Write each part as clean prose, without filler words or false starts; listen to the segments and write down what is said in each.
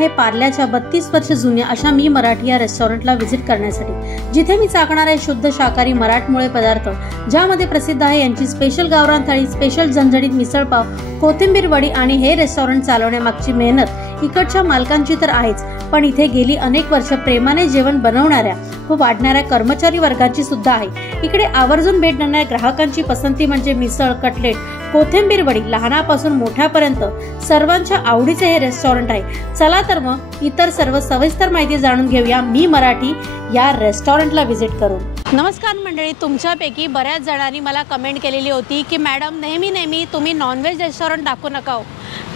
आहे पार्ल्याच्या 32 वर्ष जुन्या अशा मी मराठी या रेस्टॉरंटला व्हिजिट करण्यासाठी, जिथे मी चाखणार आहे शुद्ध शाकाहारी मराठमोळे पदार्थ, ज्यामध्ये प्रसिद्ध आहे यांची स्पेशल गावरान थाळी, स्पेशल झणझणीत मिसळपाव, कोथिंबीर वडी आणि हे रेस्टॉरंट चालवण्यामागची मेहनत इकडच्या मालकांची तर आहेच, पण इथे गेली अनेक वर्ष प्रेमाने जेवण बनवणाऱ्या व वाढणाऱ्या कर्मचारी वर्गाची सुद्धा आहे। इकडे आवर्जून भेट देणाऱ्या ग्राहकांची पसंती म्हणजे मिसळ, कटलेट, कोथिंबीर वडी, लहानापासून मोठ्यापर्यंत सर्वांच्या आवडीचे हे रेस्टॉरंट आहे। चला तर मग इतर सर्व सविस्तर माहिती जाणून घेऊया मी मराठी या रेस्टॉरंटला व्हिजिट करून। नमस्कार मंडळी, तुमच्यापैकी बऱ्याच जणांनी मला कमेंट केलेली होती की मॅडम नेहमी तुम्ही नॉनव्हेज रेस्टॉरंट दाखवू नका हो,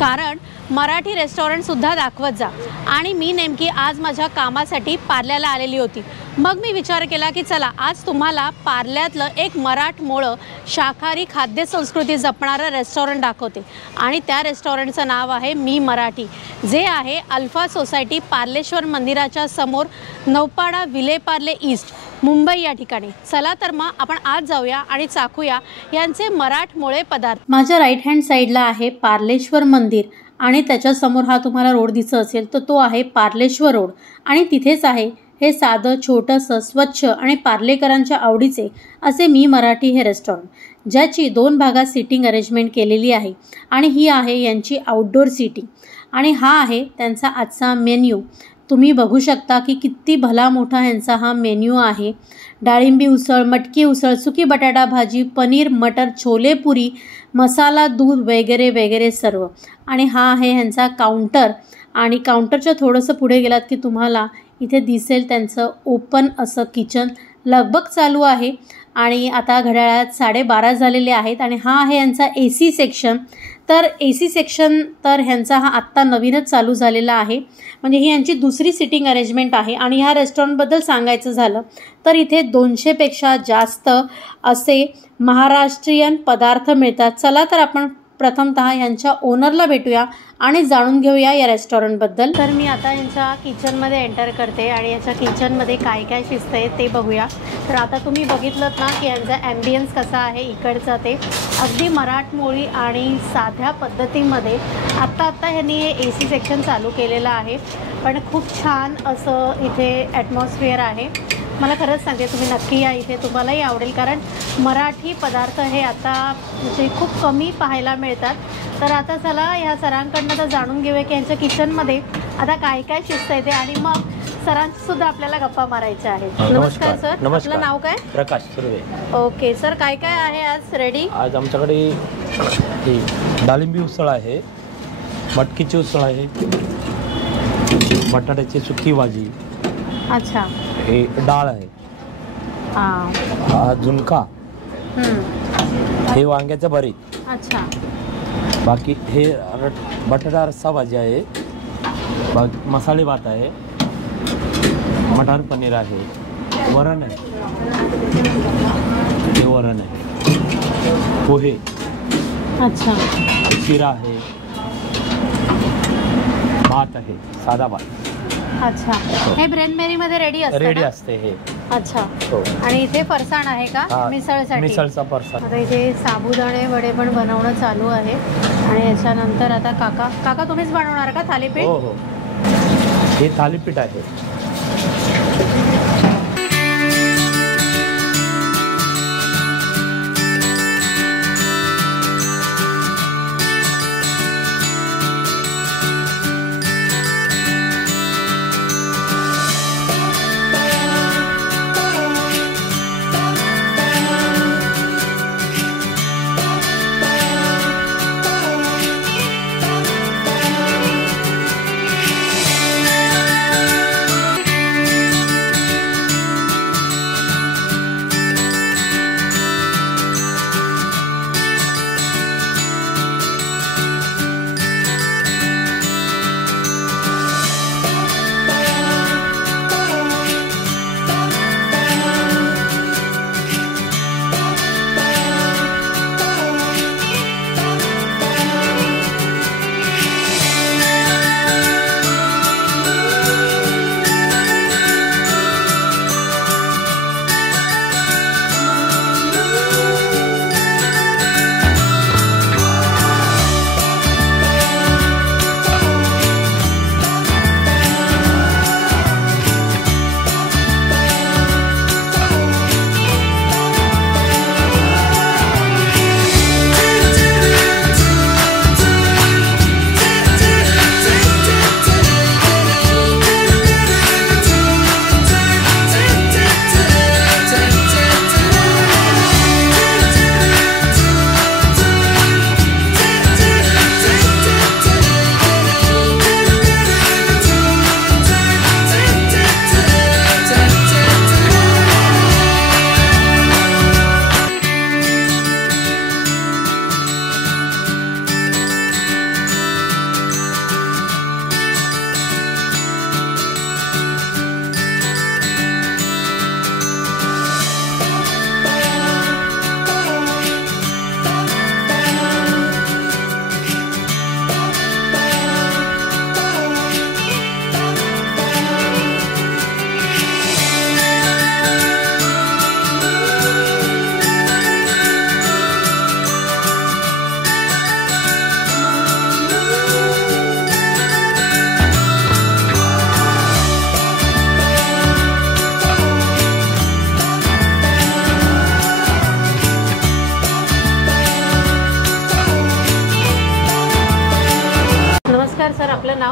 कारण मराठी रेस्टॉरंट सुद्धा दाखवत जा। आणि मी नेमकी आज माझ्या कामासाठी पार्ल्याला आलेली होती। मग मी विचार केला की चला आज तुम्हाला पार्ल्यातलं एक मराठमोळं शाकाहारी खाद्य संस्कृती जपणारं रेस्टॉरंट दाखवते। आणि त्या रेस्टॉरंटचं नाव आहे मी मराठी, जे आहे अल्फा सोसायटी पार्लेश्वर मंदिराच्या समोर, नौपाडा विलेपार्ले ईस्ट, मुंबई या ठिकाणी। चला तर मग आपण आज जाऊया आणि चाखूया यांचे मराठमोळे पदार्थ। माझ्या राईट हँड साईडला आहे पार्लेश्वर मंदिर आणि त्याच्या समोर हा तुम्हाला रोड दिसत असेल तर तो आहे पार्लेश्वर रोड, आणि तिथेच आहे हे साधं छोटंसं स्वच्छ आणि पार्लेकरांच्या आवडीचे असे मी मराठी हे रेस्टॉरंट, ज्याची 2 भागात सीटिंग अरेंजमेंट केलेली आहे। आणि ही आहे यांची आउटडोर सीटिंग, आणि हा आहे त्यांचा आजचा मेन्यू। तुम्ही बघू शकता की किती भला मोठा यांचा हा मेन्यू आहे। डाळिंबी उसळ, मटकी उसळ, सुकी बटाटा भाजी, पनीर मटर, छोले पुरी, मसाला दूध वगैरे वगैरे सर्व। आणि हा आहे ह्यांचा काउंटर, आणि काउंटरच्या थोडंसं पुढे गेलात की तुम्हाला इथे दिसेल त्यांचं ओपन असं किचन लगभग चालू आहे। आणि आता घड्याळात 12:30 झालेले आहेत। आणि हा आहे यांचा AC सेक्शन, तर AC सेक्शन तर ह्यांचा हा आत्ता नवीनच चालू झालेला आहे, म्हणजे ही यांची दुसरी सिटिंग अरेंजमेंट आहे। आणि ह्या रेस्टॉरंटबद्दल सांगायचं झालं तर इथे 200 पेक्षा जास्त असे महाराष्ट्रीयन पदार्थ मिळतात। चला तर आपण प्रथमतः यांच्या ओनरला भेटूया आणि जाणून घेऊया या रेस्टॉरंटबद्दल। तर मी आता यांच्या किचनमध्ये एंटर करते आणि याच्या किचनमध्ये काय काय शिस्त आहे ते बघूया। तर आता तुम्ही बघितलं ना की यांचा ॲम्बियन्स कसा आहे इकडचा, ते अगदी मराठमोळी आणि साध्या पद्धतीमध्ये आत्ता ह्यांनी हे AC सेक्शन चालू केलेलं आहे, पण खूप छान असं इथे ॲटमॉस्फिअर आहे। मला खरंच सांगते तुम्ही नक्की या इथे, तुम्हालाही आवडेल, कारण मराठी पदार्थ हे आता म्हणजे खूप कमी पाहायला मिळतात। तर आता चला ह्या सरांकडनं तर जाणून घेऊया की यांच्या किचनमध्ये आता काय काय शिस्त येते, आणि मग सरांची सुद्धा आपल्याला गप्पा मारायच्या आहेत। नमस्कार सर, आपलं नाव काय? प्रकाश सुर्वे। ओके सर, काय काय आहे आज रेडी? आज आमच्याकडे डाळिंबी उसळ आहे, मटकीची उसळ आहे, बटाट्याची सुकी भाजी, अच्छा, हे डाळ आहे, हा झुणका, हे वांग्याचं भरीत, अच्छा, बाकी हे बटाटा रस्सा भाजी आहे, मसाले भात आहे, मटर पनीर आहे, वरण आहे, हे वरण आहे, पोहे, अच्छा, शिरा आहे, भात आहे, साधा भात, अच्छा, हे ब्रेन मेरी मध्ये रेडी असते हे, अच्छा, आणि इथे फरसाण आहे का मिसळसाठी? मिसळचा फरसाण। आता इथे साबुदाणे वडे पण बनवणं चालू आहे, आणि याच्यानंतर आता काका तुम्हीच बनवणार का थालीपीठ? हो हो, हे थालीपीठ आहे।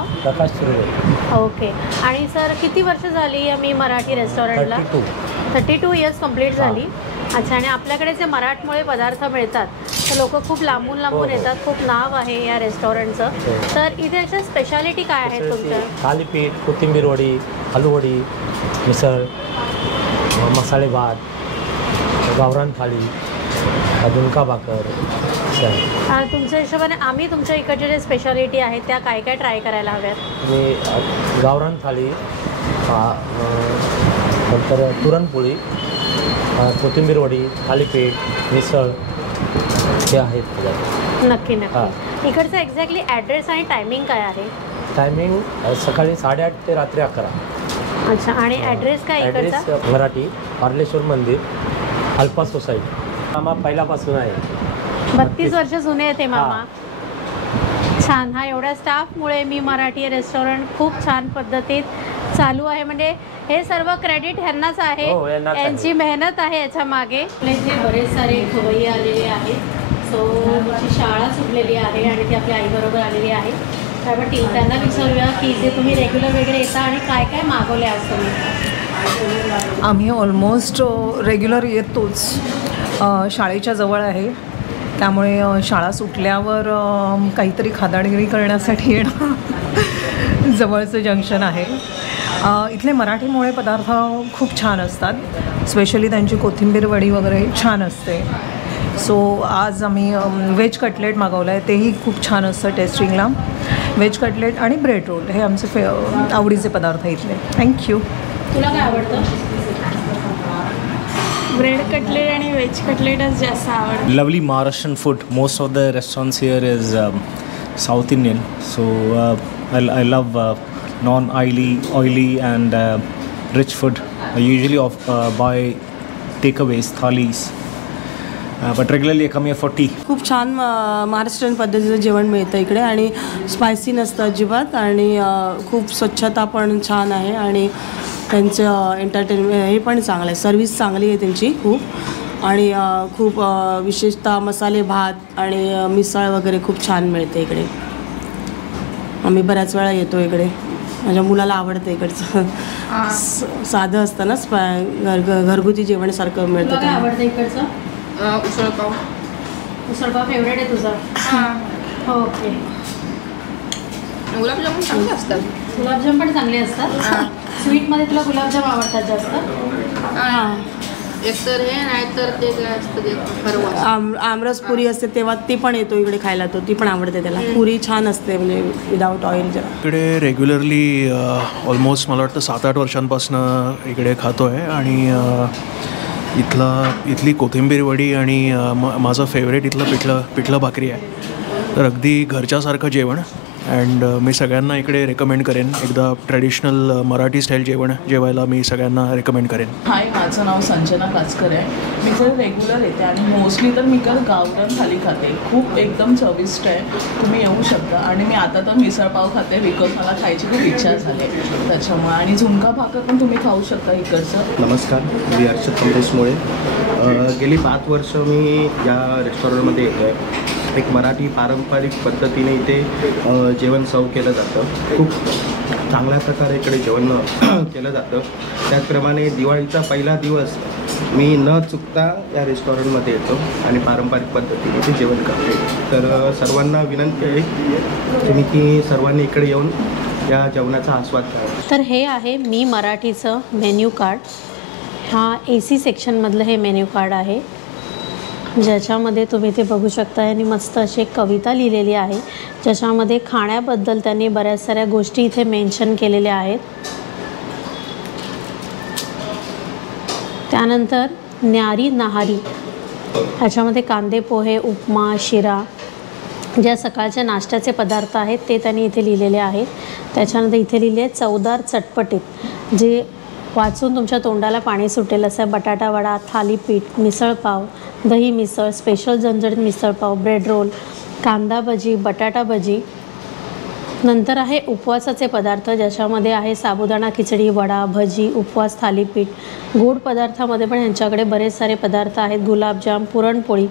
नाव? प्रकाश सुर्वे. ओके. आणि सर किती वर्ष झाली मी मराठी रेस्टॉरंटला? 32 इयर्स कंप्लीट झाली. अच्छा. आणि आपल्याकडे जे मराठमोळे पदार्थ मिळतात तर लोक खूप लांबून येतात. खूप नाव आहे या रेस्टॉरंटचं. तर इथे अशा स्पेशालिटी काय आहेत तुमच्या? थालीपीठ, कोथिंबीर वडी, आलूवडी, मिसळ, मसाले भात, गावरान थाळी, झुणका भाकर. तुमच्या हिशोबाने आम्ही तुमच्या इकडच्या जे स्पेशालिटी आहेत त्या काय काय ट्राय करायला हव्यात? आणि गावरान थाळी, नंतर पुरणपोळी, कोथिंबीर वडी, थालीपीठ, मिसळ हे आहेत. नक्की. इकडचं एक्झॅक्टली ॲड्रेस आणि टायमिंग काय आहे? टायमिंग सकाळी 8:30 ते रात्री 11. अच्छा. आणि ॲड्रेस काय इकडचा? ॲड्रेस मराठी पार्लेश्वर मंदिर, अल्पा सोसायटी. मामा पहिल्यापासून आहे. 32 वर्ष जुने आहेत मामा. छान. हा एवढ्या स्टाफमुळे मी मराठी रेस्टॉरंट खूप छान पद्धतीत चालू आहे. म्हणजे हे सर्व क्रेडिट ह्यांनाच आहे. यांची मेहनत आहे याच्या मागे. इथे बरेच सारे खवय्ये आलेले आहेत. सो तिची शाळा सुटलेली आहे आणि ती आपल्या आईबरोबर आलेली आहे. त्यामुळे त्यांना विचारूया की इथे तुम्ही रेग्युलर वगैरे येता आणि काय काय मागवले आज तुम्ही? आम्ही ऑलमोस्ट रेग्युलर येतोच. शाळेच्या जवळ आहे त्यामुळे शाळा सुटल्यावर काहीतरी खादाडगिरी करण्यासाठी येणं जवळचं जंक्शन आहे. इथले मराठीमुळे पदार्थ खूप छान असतात. स्पेशली त्यांची कोथिंबीर वडी वगैरे छान असते. सो आज आम्ही व्हेज कटलेट मागवलं आहे. तेही खूप छान असतं टेस्टिंगला. व्हेज कटलेट आणि ब्रेड रोल हे आमचे आवडीचे पदार्थ इथले. थँक्यू. तुला काय आवडतं? ब्रेड कटलेट आणि व्हेज कटलेटच जास्त आवडतं. Lovely Maharashtrian food. Most of the restaurants here is South Indian. So I love non-oily and rich food. I usually buy takeaways, thalis. But regularly I come here for tea. खूप छान महाराष्ट्रीयन पद्धतीचं जेवण मिळतं इकडे आणि spicy नसतं अजिबात आणि खूप स्वच्छता पण छान आहे आणि त्यांचं एंटरटेनमेंट हे पण चांगलं आहे. सर्विस चांगली आहे त्यांची खूप आणि खूप विशेषतः मसाले भात आणि मिसळ वगैरे खूप छान मिळते इकडे. आम्ही बऱ्याच वेळा येतो इकडे. माझ्या मुलाला आवडतं इकडचं. साधं असतं ना घरगुती जेवणासारखं मिळतं. काय आवडतं इकडचं? उसळपाव. उसळपाव फेवरेट आहे तुझा? ओके. गुलाबजामुन चांगले असतात. गुलाबजाम पण चांगले असतात. स्वीटमध्ये तुला गुलाबजाम आवडतात जास्त? एकतर हे नाहीतर ते काय असतं ते फरवा. आमरस पुरी असते तेव्हा ती पण येतो इकडे खायला. ती पण आवडते त्याला. पुरी छान असते म्हणजे विदाऊट ऑइल. इकडे रेग्युलरली ऑलमोस्ट मला वाटतं 7-8 वर्षांपासून इकडे खातो आहे आणि इथली कोथिंबीर वडी आणि माझं फेवरेट इथलं पिठलं भाकरी आहे. तर अगदी घरच्यासारखं जेवण. अँड मी सगळ्यांना इकडे रेकमेंड करेन. एकदा ट्रेडिशनल मराठी स्टाईल जेवण जेवायला मी सगळ्यांना रेकमेंड करेन. हाय, माझं नाव संजना काचकर आहे. मी इकडे रेग्युलर येते आणि मोस्टली तर मी इकडे गावरान थाली खाते. खूप एकदम चविष्ट आहे. तुम्ही येऊ शकता. आणि मी आता तर मिसळपाव खाते बिकॉज मला खायची खूप इच्छा झाली त्याच्यामुळे. आणि झुणका भाकर पण तुम्ही खाऊ शकता इकडचं. नमस्कार, मी हर्षद कमरेशमुळे. गेली 5 वर्ष मी या रेस्टॉरंटमध्ये येतो आहे. एक मराठी पारंपरिक पद्धतीने इथे जेवण सर्व केलं जातं. खूप चांगल्या प्रकारे इकडे जेवण केलं जातं. त्याचप्रमाणे दिवाळीचा पहिला दिवस मी न चुकता या रेस्टॉरंटमध्ये येतो आणि पारंपरिक पद्धतीने इथे जेवण करते. तर सर्वांना विनंती आहे तुम्ही की सर्वांनी इकडे येऊन या जेवणाचा आस्वाद घ्यावा. तर हे आहे मी मराठीचं मेन्यू कार्ड. हा AC सेक्शनमधलं हे मेन्यू कार्ड आहे ज्याच्यामध्ये तुम्ही ते बघू शकता. आणि मस्त अशी एक कविता लिहिलेली आहे ज्याच्यामध्ये खाण्याबद्दल त्यांनी बऱ्याच साऱ्या गोष्टी इथे मेन्शन केलेल्या आहेत. त्यानंतर न्यारी नहारी ह्याच्यामध्ये कांदे पोहे, उपमा, शिरा ज्या सकाळच्या नाश्त्याचे पदार्थ आहेत ते त्यांनी इथे लिहिलेले आहेत. त्याच्यानंतर इथे लिहिले आहे चवदार चटपटीत, जे वाचून तुमच्या तोंडाला पाणी सुटेल असं बटाटा वडा, थालीपीठ, मिसळपाव, दही मिसळ, स्पेशल झणझणीत मिसळपाव, ब्रेड रोल, कांदा भजी, बटाटा भजी, नंतर आहे उपवासाचे पदार्थ, ज्याच्यामध्ये आहे साबुदाणा खिचडी, वडा, भजी, उपवास थालीपीठ. गोड पदार्थामध्ये पण यांच्याकडे बरेच सारे पदार्थ आहेत. गुलाबजाम, पुरणपोळी,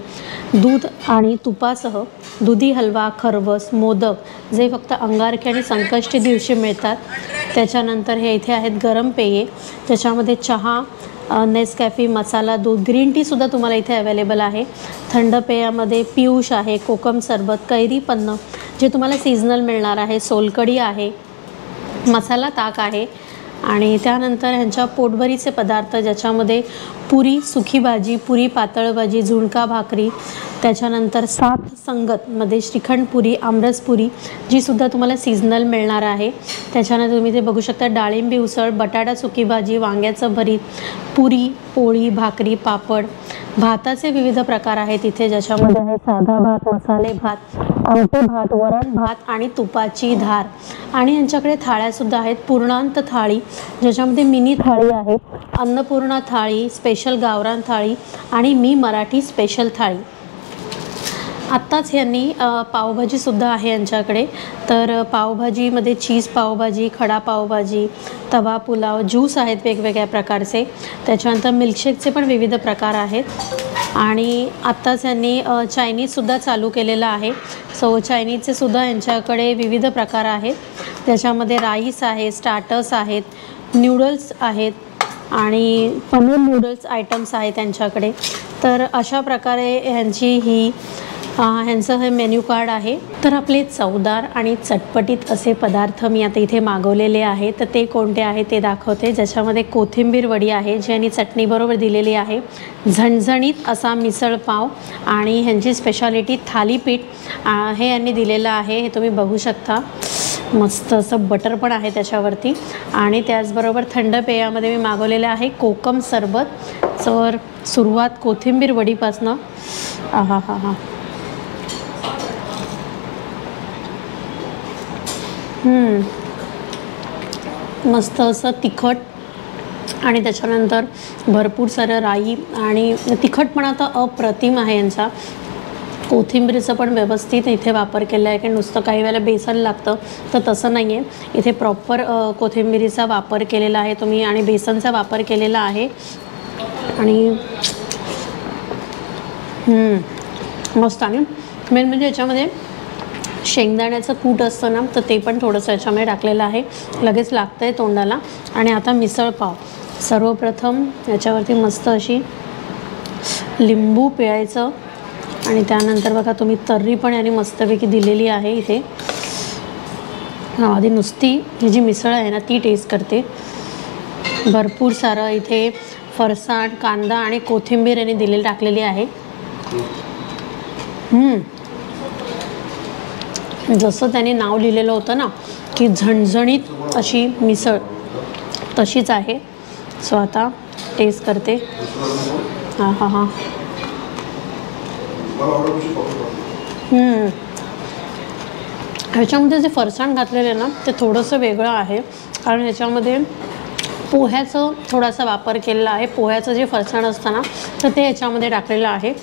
दूध आणि तुपासह दुधी हलवा, खरवस, मोदक जे फक्त अंगारकी आणि संकष्टी दिवशी मिळतात. त्याच्यानंतर हे इथे आहेत गरम पेये, ज्याच्यामध्ये चहा, नेसकॅफे, मसाला दूध, ग्रीन टीसुद्धा तुम्हाला इथे अवेलेबल आहे. थंड पेयामध्ये पियुष आहे, कोकम सरबत, कैरी पन्नं जे तुम्हाला सीझनल मिळणार आहे, सोलकढी आहे, मसाला ताक आहे. आणि त्यानंतर ह्यांच्या पोटभरीचे पदार्थ, ज्याच्यामध्ये पुरी, सुकी भाजी, पुरी पातळ भाजी, झुणका भाकरी, त्याच्यानंतर सात संगतमध्ये श्रीखंड पुरी, आमरस पुरी जी सुद्धा तुम्हाला सीझनल मिळणार आहे. त्याच्यानंतर तुम्ही ते बघू शकता डाळिंबी उसळ, बटाटा सुकी भाजी, वांग्याचं भरीत, पुरी, पोळी, भाकरी, पापड. भाताचे विविध प्रकार आहेत इथे, ज्याच्यामध्ये आहे साधा भात, मसाले भात, आमटे भात, वरण भात आणि तुपाची धार. आणि यांच्याकडे थाळ्यासुद्धा आहेत. पूर्णांत थाळी, ज्याच्यामध्ये मिनी थाळी आहे, अन्नपूर्णा थाळी, स्पेशल गावरान थाळी आणि मी मराठी स्पेशल थाळी. आत्ताच यांनी पावभाजीसुद्धा आहे यांच्याकडे. तर पावभाजीमध्ये चीज पावभाजी, खडा पावभाजी, तवा पुलाव, ज्यूस आहेत वेगवेगळ्या प्रकारचे. त्याच्यानंतर मिल्कशेकचे पण विविध प्रकार आहेत. आणि आत्ताच यांनी चायनीजसुद्धा चालू केलेलं आहे. सो चायनीजचे सुद्धा यांच्याकडे विविध प्रकार आहेत. त्याच्यामध्ये राईस आहे, स्टार्टर्स आहेत, न्यूडल्स आहेत आणि पनीर नूडल्स आयटम्स आहेत त्यांच्याकडे. तर अशा प्रकारे ह्यांचं हे मेन्यू कार्ड आहे. तर आपले चवदार आणि चटपटीत असे पदार्थ मी आता इथे मागवलेले आहे. तर ते कोणते आहे ते दाखवते. ज्याच्यामध्ये कोथिंबीर वडी आहे, जी यांनी चटणीबरोबर दिलेली आहे. झणझणीत असा मिसळ पाव आणि ह्यांची स्पेशालिटी थालीपीठ हे यांनी दिलेलं आहे. हे तुम्ही बघू शकता. मस्त असं बटर पण आहे त्याच्यावरती. आणि त्याचबरोबर थंड पेयामध्ये मी मागवलेलं आहे कोकम सरबत. तर सुरुवात कोथिंबीर वडीपासनं. आहा हा हा मस्त असं तिखट आणि त्याच्यानंतर भरपूर सारं राई आणि तिखटपणा तर अप्रतिम आहे यांचा. कोथिंबीरीचं पण व्यवस्थित इथे वापर केला आहे, की नुसतं काही वेळेला बेसन लागतं तर तसं नाही आहे. इथे प्रॉपर कोथिंबीरीचा वापर केलेला आहे तुम्ही आणि बेसनचा वापर केलेला आहे. आणि मस्त. आणि मेन म्हणजे याच्यामध्ये शेंगदाण्याचं कूट असतं ना, तर ते पण थोडंसं याच्यामध्ये टाकलेलं आहे. लगेच लागतं आहे तोंडाला. आणि आता मिसळ पाव. सर्वप्रथम याच्यावरती मस्त अशी लिंबू पिळायचं आणि त्यानंतर बघा तुम्ही तर्री पण याने मस्तपैकी दिलेली आहे इथे. आधी नुसती ही जी मिसळ आहे ना ती टेस्ट करते. भरपूर सारं इथे फरसाण, कांदा आणि कोथिंबीर याने टाकलेली आहे. जसं त्याने नाव लिहिलेलं होतं ना की झणझणीत अशी मिसळ, तशीच आहे. सो आता टेस्ट करते. हां हां हां ह्याच्यामध्ये जे फरसाण घातलेलं आहे ना ते थोडंसं वेगळं आहे, कारण ह्याच्यामध्ये पोह्याचं थोडासा वापर केलेला आहे. पोह्याचं जे फरसाण असतं ना तर ते ह्याच्यामध्ये टाकलेलं आहे,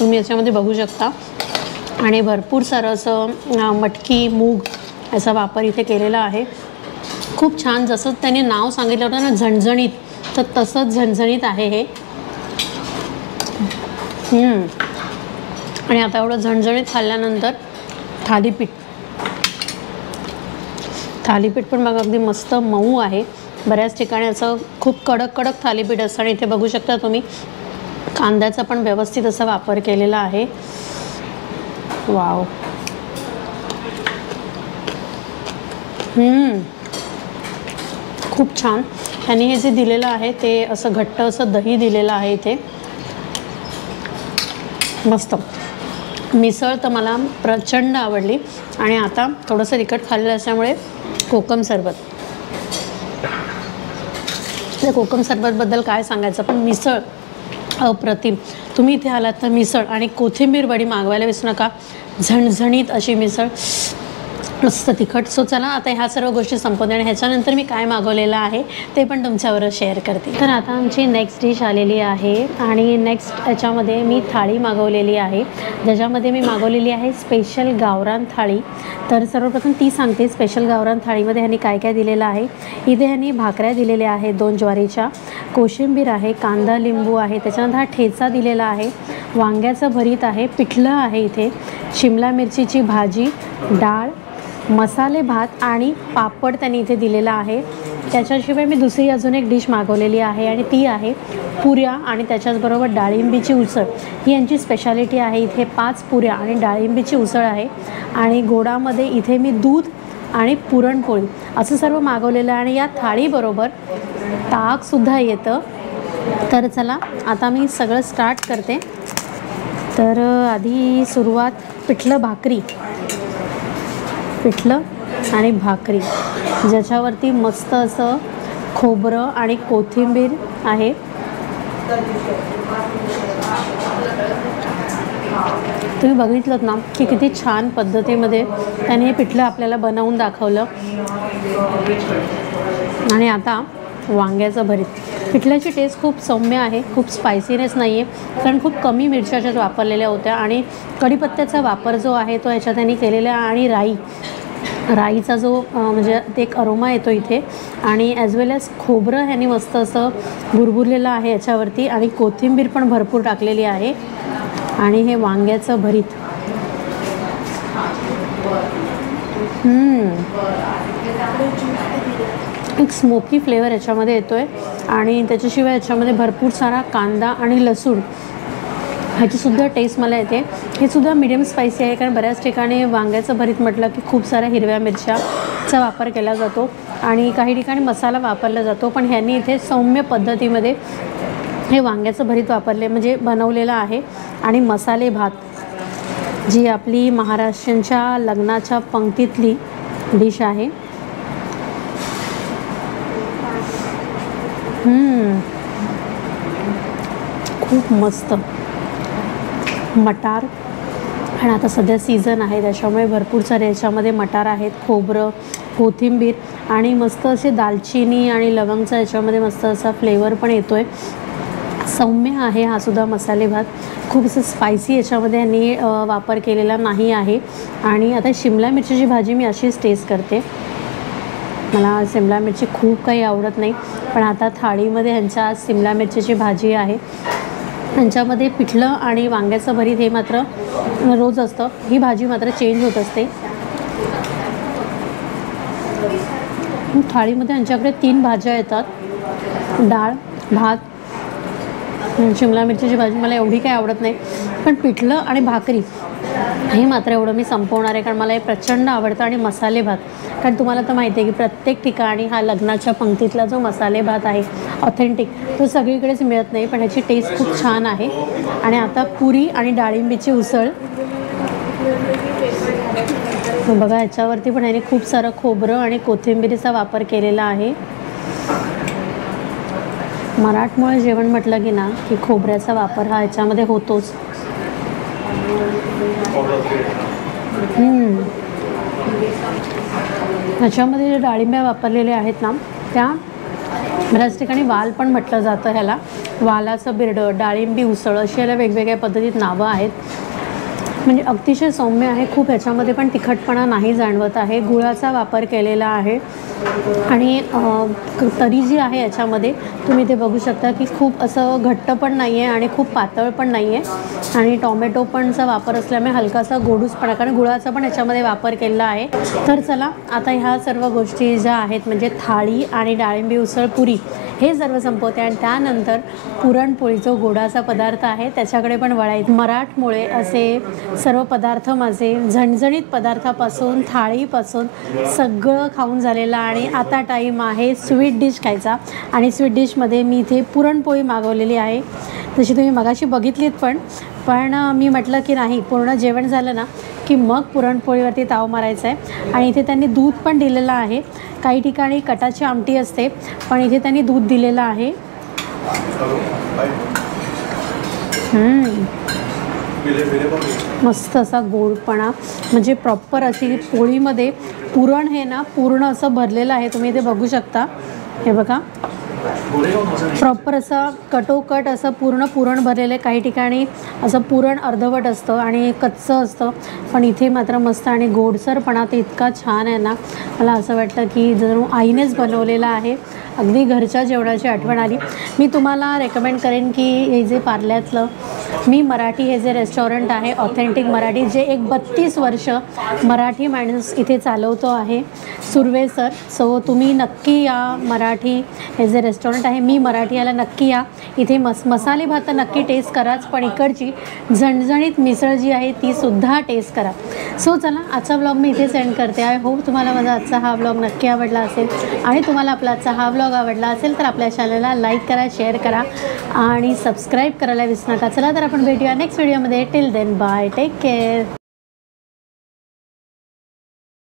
तुम्ही याच्यामध्ये बघू शकता. आणि भरपूर सारं असं मटकी, मूग याचा वापर इथे केलेला आहे. खूप छान. जसं त्याने नाव सांगितलं होतं ना झणझणीत, तर तसंच झणझणीत आहे हे. आणि आता एवढं झणझणीत खाल्ल्यानंतर थालीपीठ पण बघा अगदी मस्त मऊ आहे. बऱ्याच ठिकाणी असं खूप कडक कडक थालीपीठ असतं आणि इथे बघू शकता तुम्ही कांद्याचा पण व्यवस्थित असा वापर केलेला आहे. वाव. खूप छान. त्यांनी हे जे दिलेलं आहे ते असं घट्ट असं दही दिलेलं आहे इथे. मस्त. मिसळ तर मला प्रचंड आवडली. आणि आता थोडंसं तिखट खाल्लेलं असल्यामुळे कोकम सरबत. त्या कोकम सरबतबद्दल काय सांगायचं, पण मिसळ अप्रतिम. तुम्ही इथे आलात तर मिसळ आणि कोथिंबीर वडी मागवायला विसरू नका. झणझणीत अशी मिसळ मस्त तिखट. सो चला आता ह्या सर्व गोष्टी संपवते आणि ह्याच्यानंतर मी काय मागवलेलं आहे ते पण तुमच्याबरोबर शेअर करते. तर आता आमची नेक्स्ट डिश आलेली आहे आणि नेक्स्ट याच्यामध्ये मी थाळी मागवलेली आहे, ज्याच्यामध्ये मी मागवलेली आहे स्पेशल गावरान थाळी. तर सर्वप्रथम ती सांगते. स्पेशल गावरान थाळीमध्ये ह्यांनी काय काय दिलेलं आहे. इथे ह्यांनी भाकऱ्या दिलेल्या आहेत 2 ज्वारीच्या, कोशिंबीर आहे, कांदा लिंबू आहे, त्याच्यानंतर हा ठेचा दिलेला आहे, वांग्याचं भरीत आहे, पिठलं आहे, इथे शिमला मिरचीची भाजी, डाळ, मसाले भात आणि पापड त्यांनी इथे दिलेला आहे. त्याच्याशिवाय मी दुसरी अजून एक डिश मागवलेली आहे आणि ती आहे पुऱ्या आणि त्याच्याचबरोबर डाळिंबीची उसळ. ही यांची स्पेशालिटी आहे. इथे 5 पुऱ्या आणि डाळिंबीची उसळ आहे आणि गोडामध्ये इथे मी दूध आणि पुरणपोळी असं सर्व मागवलेलं आहे आणि या थाळीबरोबर ताकसुद्धा येतं. तर चला आता मी सगळं स्टार्ट करते. तर आधी सुरुवात पिठलं आणि भाकरी, ज्याच्यावरती मस्त असं खोबरं आणि कोथिंबीर आहे. तुम्ही बघितलं ना की किती छान पद्धतीमध्ये त्याने हे पिठलं आपल्याला बनवून दाखवलं. आणि आता वांग्याचं भरीत. पिठल्याची टेस्ट खूप सौम्य आहे, खूप स्पायसीनेस नाही आहे, कारण खूप कमी मिरच्या ज्यात वापरलेल्या होत्या आणि कढीपत्त्याचा वापर जो आहे तो याच्यात त्यांनी केलेला आणि राईचा जो म्हणजे ते एक अरोमा येतो इथे आणि ॲज वेल ॲज खोबरं ह्यांनी मस्त असं भुरभुरलेलं आहे याच्यावरती आणि कोथिंबीर पण भरपूर टाकलेली आहे. आणि हे वांग्याचं भरीत एक स्मोकी फ्लेवर याच्यामध्ये येतो आहे आणि त्याच्याशिवाय याच्यामध्ये भरपूर सारा कांदा आणि लसूण ह्याचीसुद्धा टेस्ट मला येते. हे सुद्धा मीडियम स्पायसी आहे, कारण बऱ्याच ठिकाणी वांग्याचं भरीत म्हटलं की खूप साऱ्या हिरव्या मिरच्याचा वापर केला जातो आणि काही ठिकाणी मसाला वापरला जातो, पण ह्यांनी इथे सौम्य पद्धतीमध्ये हे वांग्याचं भरीत म्हणजे बनवलेलं आहे. आणि मसाले भात, जी आपली महाराष्ट्रांच्या लग्नाच्या पंक्तीतली डिश आहे. खूप मस्त. मटार, आणि आता सध्या सीझन आहे त्याच्यामुळे भरपूर सारे याच्यामध्ये मटार आहेत, खोबरं, कोथिंबीर आणि मस्त असे दालचिनी आणि लवंगचा याच्यामध्ये मस्त असा फ्लेवर पण येतो आहे. सौम्य आहे हा सुद्धा मसाले भात, खूप असं स्पायसी याच्यामध्ये यांनी वापर केलेला नाही आहे. आणि आता शिमला मिरचीची भाजी मी अशीच टेस्ट करते. मला शिमला मिरची खूप काही आवडत नाही, पण आता थाळीमध्ये ह्यांच्या शिमला मिरचीची भाजी आहे. ह्यांच्यामध्ये पिठलं आणि वांग्याचं भरीत हे मात्र रोज असतं, ही भाजी मात्र चेंज होत असते. थाळीमध्ये ह्यांच्याकडे 3 भाज्या येतात, डाळ, भात, शिमला मिरचीची भाजी मला एवढी काही आवडत नाही, पण पिठलं आणि भाकरी हे मात्र एवढं मी संपवणार आहे, कारण मला हे प्रचंड आवडतं. आणि मसाले भात, कारण तुम्हाला तर माहिती आहे की प्रत्येक ठिकाणी हा लग्नाच्या पंक्तीतला जो मसाले भात आहे ऑथेंटिक, तो सगळीकडेच मिळत नाही, पण ह्याची टेस्ट खूप छान आहे. आणि आता पुरी आणि डाळिंबीची उसळ बघा, ह्याच्यावरती पण ह्याने खूप सारं खोबरं आणि कोथिंबीरीचा वापर केलेला आहे. मराठमोळे जेवण म्हटलं की ना की खोबऱ्याचा वापर हा ह्याच्यामध्ये होतोच. ह्याच्यामध्ये जे डाळिंब्या वापरलेल्या आहेत ना, त्या बऱ्याच ठिकाणी वाल पण म्हटलं जातं ह्याला. वालाचं बिरडं, डाळिंबी उसळ अशी याला वेगवेगळ्या पद्धतीत नावं आहेत. म्हणजे अतिशय सौम्य आहे, खूप ह्याच्यामध्ये पण तिखटपणा नाही जाणवत आहे. गुळाचा वापर केलेला आहे आणि तरी जी आहे याच्यामध्ये तुम्ही ते बघू शकता की खूप असं घट्ट पण नाही आहे आणि खूप पातळ पण नाही आहे. आणि टॉमॅटो पणचा वापर असल्यामुळे हलकासा गोडूसपणा, कारण गुळाचा पण याच्यामध्ये वापर केलेला आहे. तर चला आता ह्या सर्व गोष्टी ज्या आहेत म्हणजे थाळी आणि डाळिंबी उसळ, पुरी हे सर्व संपवते आणि त्यानंतर पुरणपोळी जो गोडाचा पदार्थ आहे त्याच्याकडे पण वळायचं. मराठमोळे असे सर्व पदार्थ माझे झणझणीत पदार्थापासून थाळीपासून सगळं खाऊन झालेलं आणि आता टाईम आहे स्वीट डिश खायचा. आणि स्वीट डिशमध्ये मी इथे पुरणपोळी मागवलेली आहे, जशी तुम्ही मगाशी बघितलीत. पण मी म्हटलं की नाही, पूर्ण जेवण झालं ना की मग पुरणपोळीवरती ताव मारायचा आहे. आणि इथे त्यांनी दूध पण दिलेलं आहे. काही ठिकाणी कटाची आमटी असते, पण इथे त्यांनी दूध दिलेलं आहे. मस्त असा गोडपणा, म्हणजे प्रॉपर अशी पोळीमध्ये पुरण हे ना पूर्ण असं भरलेलं आहे. तुम्ही इथे बघू शकता, हे बघा प्रॉपर असं कटोकट असं पूर्ण पुरण भरलेलं आहे. काही ठिकाणी असं पुरण अर्धवट असतं आणि कच्चं असतं, पण इथे मात्र मस्त आणि गोडसरपणा ते इतका छान आहे ना, मला असं वाटतं की जणू आईनेच बनवलेलं आहे. अगदी घरच्या जेवणाची आठवण आली. मी तुम्हाला रेकमेंड करेन की हे जे पार्ल्यातलं मी मराठी हे जे रेस्टॉरंट आहे, ऑथेंटिक मराठी, जे एक 32 वर्ष मराठी माणूस इथे चालवतो आहे, सुर्वे सर. सो तुम्ही नक्की या. मराठी हे जे रेस्टॉरंट आहे मी मराठी, याला नक्की या. इथे मसाले भात तर नक्की टेस्ट कराच, पण इकडची झणझणीत मिसळ जी आहे ती सुद्धा टेस्ट करा. सो चला, आजचा ब्लॉग मी इथे सेंड करते. आय होप तुम्हाला माझा आजचा हा ब्लॉग नक्की आवडला असेल, आणि तुम्हाला आपला आजचा हा ब्लॉग आवडला असेल तर आपल्या चॅनलला लाईक करा, शेअर करा आणि सबस्क्राईब करायला विसरू नका. चला तर आपण भेटूया नेक्स्ट व्हिडिओमध्ये. Till then bye, take care.